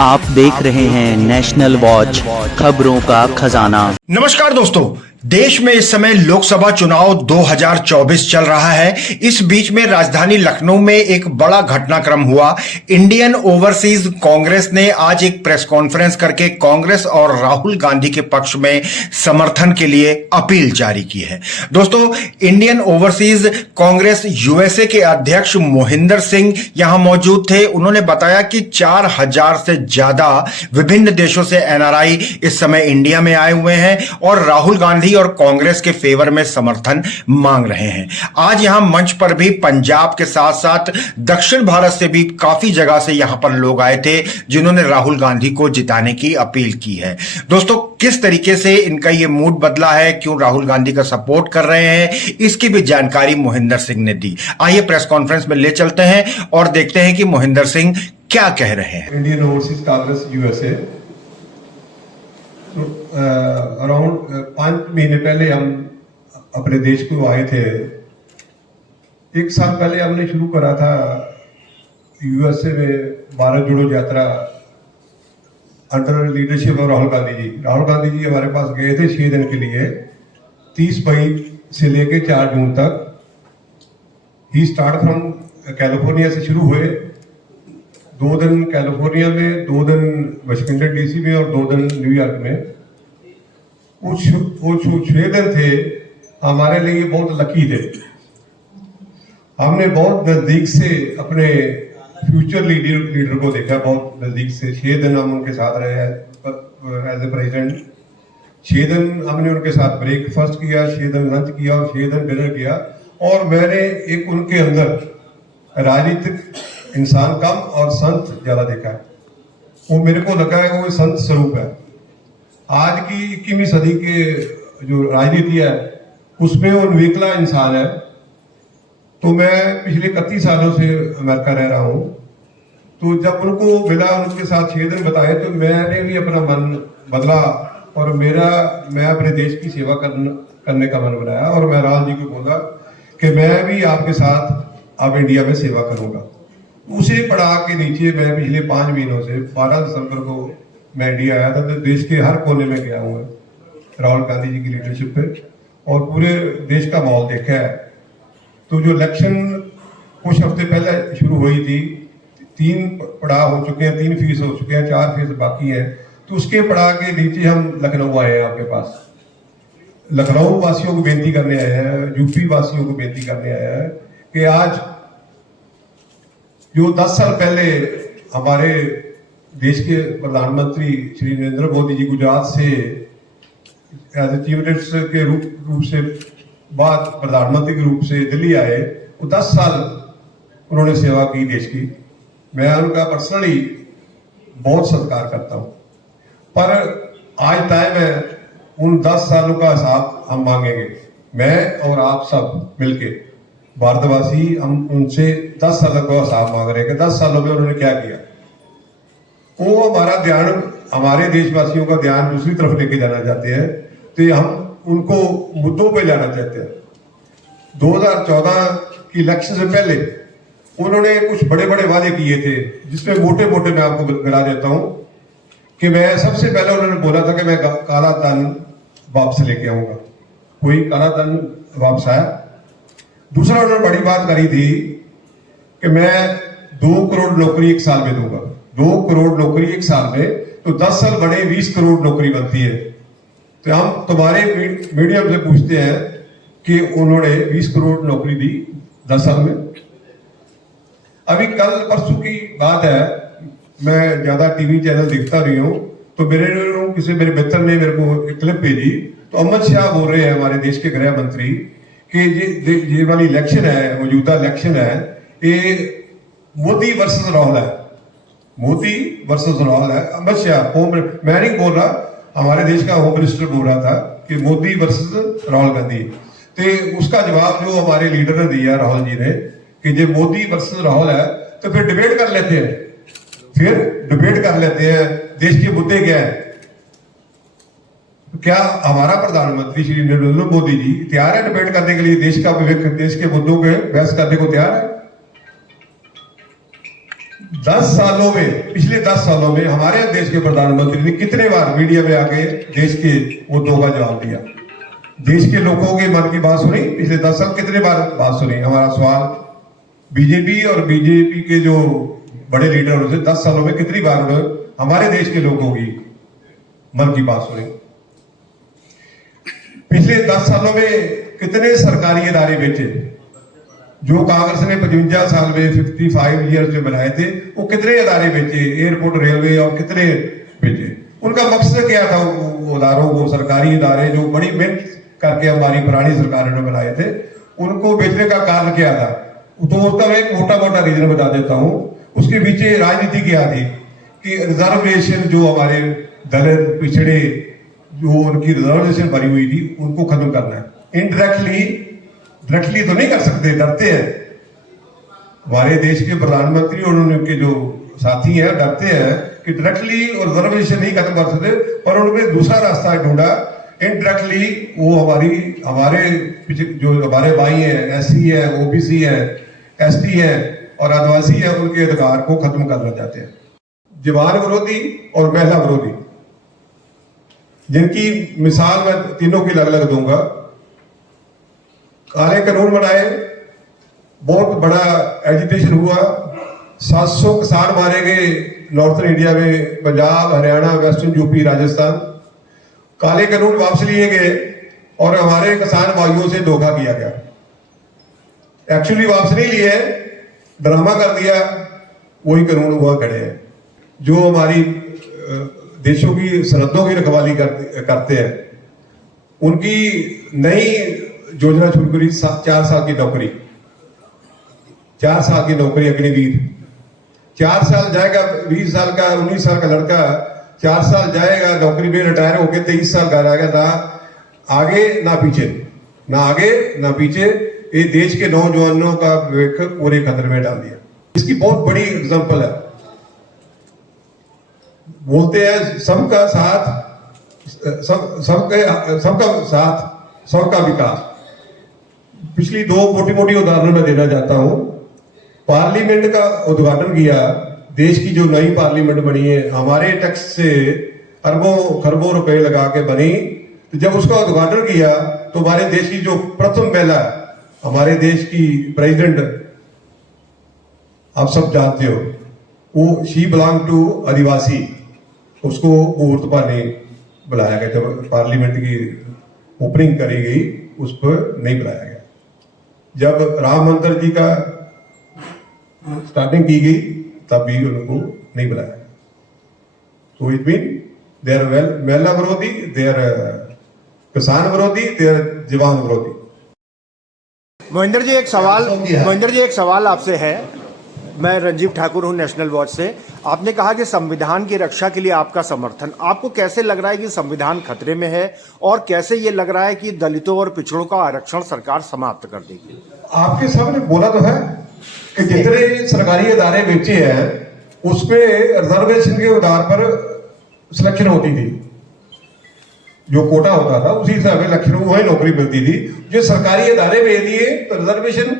आप देख रहे हैं नेशनल वॉच, खबरों का खजाना। नमस्कार दोस्तों, देश में इस समय लोकसभा चुनाव 2024 चल रहा है। इस बीच में राजधानी लखनऊ में एक बड़ा घटनाक्रम हुआ। इंडियन ओवरसीज कांग्रेस ने आज एक प्रेस कॉन्फ्रेंस करके कांग्रेस और राहुल गांधी के पक्ष में समर्थन के लिए अपील जारी की है। दोस्तों, इंडियन ओवरसीज कांग्रेस यूएसए के अध्यक्ष मोहिंदर सिंह यहां मौजूद थे। उन्होंने बताया कि 4000 से ज्यादा विभिन्न देशों से एनआरआई इस समय इंडिया में आए हुए हैं और राहुल गांधी और कांग्रेस के फेवर में समर्थन मांग रहे हैं। आज यहां मंच पर भी पंजाब के साथ साथ दक्षिण भारत से भी काफी जगह से यहां पर लोग आए थे जिन्होंने राहुल गांधी को जिताने की अपील की है। दोस्तों, किस तरीके से इनका यह मूड बदला है, क्यों राहुल गांधी का सपोर्ट कर रहे हैं, इसकी भी जानकारी मोहिंदर सिंह ने दी। आइए प्रेस कॉन्फ्रेंस में ले चलते हैं और देखते हैं कि मोहिंदर सिंह क्या कह रहे हैं। Indian overseas Congress USA around 5 महीने पहले हम अपने देश को आए थे। 1 साल पहले हमने शुरू करा था यूएसए में Bharat Jodo Yatra under leadership of Rahul Gandhi ji. Rahul Gandhi ji हमारे पास गए थे 6 दिन के लिए, 30 मई से लेके 4 जून तक। ही स्टार्ट फ्रॉम कैलिफोर्निया से शुरू हुए, 2 दिन कैलिफोर्निया में, 2 दिन वाशिंगटन डीसी में और 2 दिन न्यूयॉर्क में। वो 6 दिन थे हमारे लिए बहुत लकी थे। हमने बहुत नजदीक से अपने फ्यूचर लीडर को देखा, बहुत नजदीक से। 6 दिन हम उनके साथ रहे एज ए प्रेसिडेंट। 6 दिन हमने उनके साथ ब्रेकफास्ट किया, 6 दिन लंच किया और 6 दिन डिनर किया। और मैंने एक उनके अंदर राजनीतिक इंसान कम और संत ज्यादा देखा है। वो मेरे को लगा है वो संत स्वरूप है। आज की 21वीं सदी के जो राजनीति है उसमें वो निवेकला इंसान है। तो मैं पिछले 31 सालों से अमेरिका रह रहा हूं। तो जब उनको मिला, उनके साथ 6 दिन बताए, तो मैंने भी अपना मन बदला और मैं अपने देश की सेवा करने का मन बनाया। और मैं राहुल जी को बोला कि मैं भी आपके साथ अब इंडिया में सेवा करूंगा। उसे पढ़ा के नीचे मैं पिछले 5 महीनों से 12 दिसंबर को मैं इंडिया आया था। तो देश के हर कोने में गया हूँ राहुल गांधी जी की लीडरशिप पे और पूरे देश का माहौल देखा है। तो जो इलेक्शन कुछ हफ्ते पहले शुरू हुई थी, 3 पड़ाव हो चुके हैं, 3 फेज हो चुके हैं, 4 फेज बाकी है। तो उसके पड़ाव के नीचे हम लखनऊ आए हैं आपके पास। लखनऊ वासियों को बेनती करने आए हैं, यूपी वासियों को बेनती करने आए हैं कि आज जो 10 साल पहले हमारे देश के प्रधानमंत्री श्री नरेंद्र मोदी जी गुजरात से एज ए चीफ मिनिस्टर के रूप से बाद प्रधानमंत्री के रूप से दिल्ली आए, वो 10 साल उन्होंने सेवा की देश की। मैं उनका पर्सनली बहुत सत्कार करता हूं। पर आज टाइम है उन 10 सालों का हिसाब हम मांगेंगे, मैं और आप सब मिलके भारतवासी। हम उनसे 10 सालों का हिसाब मांग रहे हैं कि 10 सालों में उन्होंने क्या किया। वो हमारा ध्यान, हमारे देशवासियों का ध्यान दूसरी तरफ लेके जाना चाहते हैं। तो हम उनको मुद्दों पे लाना चाहते हैं। 2014 की इलेक्शन से पहले उन्होंने कुछ बड़े बड़े वादे किए थे, जिसमें मोटे मोटे मैं आपको गिना देता हूं कि मैं सबसे पहले उन्होंने बोला था कि मैं काला धन वापस लेके आऊंगा। कोई काला धन वापस आया? दूसरा उन्होंने बड़ी बात करी थी कि मैं 2 करोड़ नौकरी 1 साल में दूंगा। 2 करोड़ नौकरी 1 साल में, तो 10 साल बड़े 20 करोड़ नौकरी बनती है। तो हम तुम्हारे मीडियम से पूछते हैं कि उन्होंने 20 करोड़ नौकरी दी 10 साल में। अभी कल परसों की बात है, मैं ज्यादा टीवी चैनल देखता नहीं हूं, तो मेरे मित्र ने मेरे को एक क्लिप भेजी। तो अमित शाह बोल रहे हैं, हमारे देश के गृह मंत्री, कि ये वाली इलेक्शन है, मौजूदा इलेक्शन है, ये मोदी वर्सेस राहुल है। मोदी वर्सेस राहुल है। अमित शाह, मैं नहीं बोल रहा, हमारे देश का होम मिनिस्टर बोल रहा था कि मोदी वर्सेस राहुल गांधी। तो उसका जवाब जो हमारे लीडर ने दिया, राहुल जी ने, कि जब मोदी वर्सेस राहुल है तो फिर डिबेट कर लेते हैं। देश के मुद्दे क्या है? तो क्या हमारा प्रधानमंत्री श्री नरेंद्र मोदी जी तैयार है डिबेट करने के लिए? देश के मुद्दों के बहस करने को तैयार है? 10 सालों में, पिछले 10 सालों में हमारे देश के प्रधानमंत्री ने कितने बार मीडिया में आके देश के मुद्दों का जवाब दिया, देश के लोगों के मन की बात सुनी। पिछले 10 साल कितने बार बात सुनी। हमारा सवाल बीजेपी और बीजेपी के जो बड़े लीडर होते 10 सालों में कितनी बार उन्होंने हमारे देश के लोगों की मन की बात सुनी। पिछले 10 सालों में कितने सरकारी इदारे बेचे जो कांग्रेस ने 55 साल में 55 ईयर्स में बनाए थे, वो कितने इदारे बेचे, एयरपोर्ट, रेलवे और कितने बेचे। उनका मकसद क्या था, वो इदारों को, सरकारी इदारे जो बड़ी मेहनत करके हमारी पुरानी सरकार ने बनाए थे, उनको बेचने का कारण क्या था। तो उसका मैं एक मोटा मोटा रीजन बता देता हूं। उसके पीछे राजनीति क्या थी कि रिजर्वेशन जो हमारे दलित पिछड़े जो उनकी रिजर्वेशन भरी हुई थी उनको खत्म करना है। इनडायरेक्टली, डायरेक्टली तो नहीं कर सकते, डरते हैं। हमारे देश के प्रधानमंत्री और उनके जो साथी हैं डरते हैं कि डायरेक्टली और रिजर्वेशन नहीं खत्म कर सकते, पर उन्होंने दूसरा रास्ता ढूंढा। इनडायरेक्टली वो हमारे जो हमारे भाई हैं, एससी है, ओबीसी है, एसटी है और आदिवासी है, उनके अधिकार को खत्म करना चाहते हैं। जवान विरोधी और महिला विरोधी, जिनकी मिसाल मैं तीनों की अलग अलग दूंगा। काले कानून बनाए, बहुत बड़ा एजिटेशन हुआ, 700 किसान मारे गए नॉर्थन इंडिया में, पंजाब, हरियाणा, वेस्टर्न यूपी, राजस्थान। काले कानून वापस लिए गए और हमारे किसान भाइयों से धोखा किया गया। एक्चुअली वापस नहीं लिए, ड्रामा कर दिया, वही कानून हुआ खड़े हैं जो हमारी देशों की सरहदों की रखवाली करते हैं। उनकी नई योजना शुरू करी, 4 साल की नौकरी, 4 साल की नौकरी अग्निवीर। 4 साल जाएगा, 20 साल का 19 साल का लड़का 4 साल जाएगा नौकरी में, रिटायर होकर 23 साल का रहेगा, ना आगे ना पीछे, ना आगे ना पीछे। ये देश के नौजवानों का भविष्य पूरे खतरे में डाल दिया। इसकी बहुत बड़ी एग्जांपल है। बोलते हैं सबका साथ, सबका साथ, सबका विकास। पिछली 2 मोटी मोटी उदाहरण मैं देना चाहता हूं। पार्लियामेंट का उद्घाटन किया, देश की जो नई पार्लियामेंट बनी है हमारे टैक्स से अरबों खरबों रुपए लगा के बनी। तो जब उसका उद्घाटन किया तो हमारे देश की जो प्रथम महिला, हमारे देश की प्रेसिडेंट, आप सब जानते हो, वो शी बिलोंग टू आदिवासी, उसको मुहूर्तपा ने बुलाया गया। जब पार्लियामेंट की ओपनिंग करी गई उस पर नहीं बुलाया गया। जब राम मंदिर जी का स्टार्टिंग की गई तब भी उनको नहीं बुलाया गया। तो इट मीन दे आर महिला विरोधी, दे आर किसान विरोधी, दे आर जवान विरोधी। महेंद्र जी एक सवाल आपसे है। मैं रंजीव ठाकुर हूं नेशनल वॉच से। आपने कहा कि संविधान की रक्षा के लिए आपका समर्थन, आपको कैसे लग रहा है कि संविधान खतरे में है और कैसे ये लग रहा है कि दलितों और पिछड़ों का आरक्षण सरकार समाप्त कर देगी? आपके सामने बोला तो है कि जितने सरकारी इदारे बेचे हैं उसमें रिजर्वेशन के आधार पर सिलेक्शन होती थी, जो कोटा होता था उसी हिसाब से लक्षणों वही नौकरी मिलती थी। जो सरकारी इदारे बेच दिए तो रिजर्वेशन।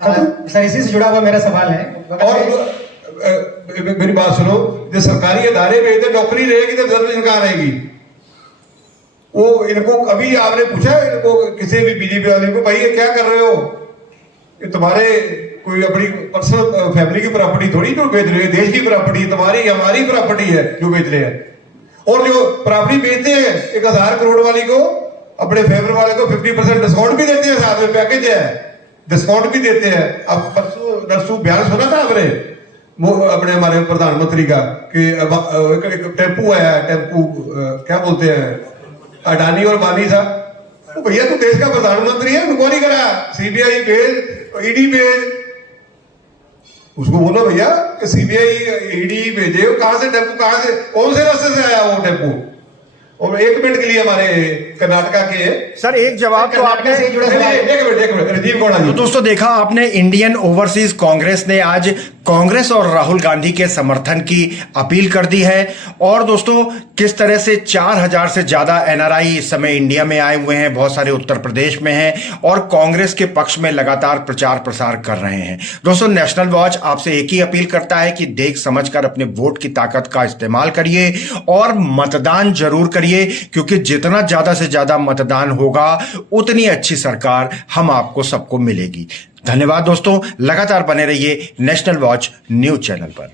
सर इसी से जुड़ा हुआ मेरा सवाल है। और मेरी बात सुनो, जो सरकारी इदारे बेचते नौकरी रहेगी तो रिजर्वेशन कहां रहेगी? वो इनको कभी आपने पूछा इनको, किसी भी बीजेपी वाले को, भाई ये क्या कर रहे हो? ये तुम्हारे कोई अपनी पर्सनल फैमिली की प्रॉपर्टी थोड़ी जो बेच रहे हो, देश की प्रॉपर्टी, तुम्हारी हमारी प्रॉपर्टी है जो बेच रहे हैं। और जो प्रॉपर्टी बेचते हैं 1000 करोड़ वाली को, अपने फेवर वाले को 50% डिस्काउंट भी देते हैं, साथ में पैकेज है, डिस्काउंट भी देते हैं। अब परसों बयान सुना था आपने अपने हमारे प्रधानमंत्री का कि एक टेम्पू आया, टेम्पू क्या बोलते हैं, अडानी और बानी साहब। तो भैया तू देश का प्रधानमंत्री है, उनको नहीं करा, सीबीआई भेज, ईडी भेज। उसको बोलो भैया कि सीबीआई ईडी भेजे, कहां से टेम्पू, कहां से, कौन से रास्ते से आया वो टेम्पू? और 1 मिनट के लिए हमारे कर्नाटका के सर एक जवाब तो आपने, एक मिनट राजीव गौड़ा जी। तो दोस्तों देखा आपने, इंडियन ओवरसीज कांग्रेस ने आज कांग्रेस और राहुल गांधी के समर्थन की अपील कर दी है। और दोस्तों, किस तरह से 4000 से ज्यादा एनआरआई इस समय इंडिया में आए हुए हैं, बहुत सारे उत्तर प्रदेश में हैं और कांग्रेस के पक्ष में लगातार प्रचार प्रसार कर रहे हैं। दोस्तों, नेशनल वॉच आपसे एक ही अपील करता है कि देख समझकर अपने वोट की ताकत का इस्तेमाल करिए और मतदान जरूर करिए, क्योंकि जितना ज्यादा से ज्यादा मतदान होगा उतनी अच्छी सरकार हम आपको सबको मिलेगी। धन्यवाद दोस्तों, लगातार बने रहिए नेशनल वॉच न्यूज चैनल पर।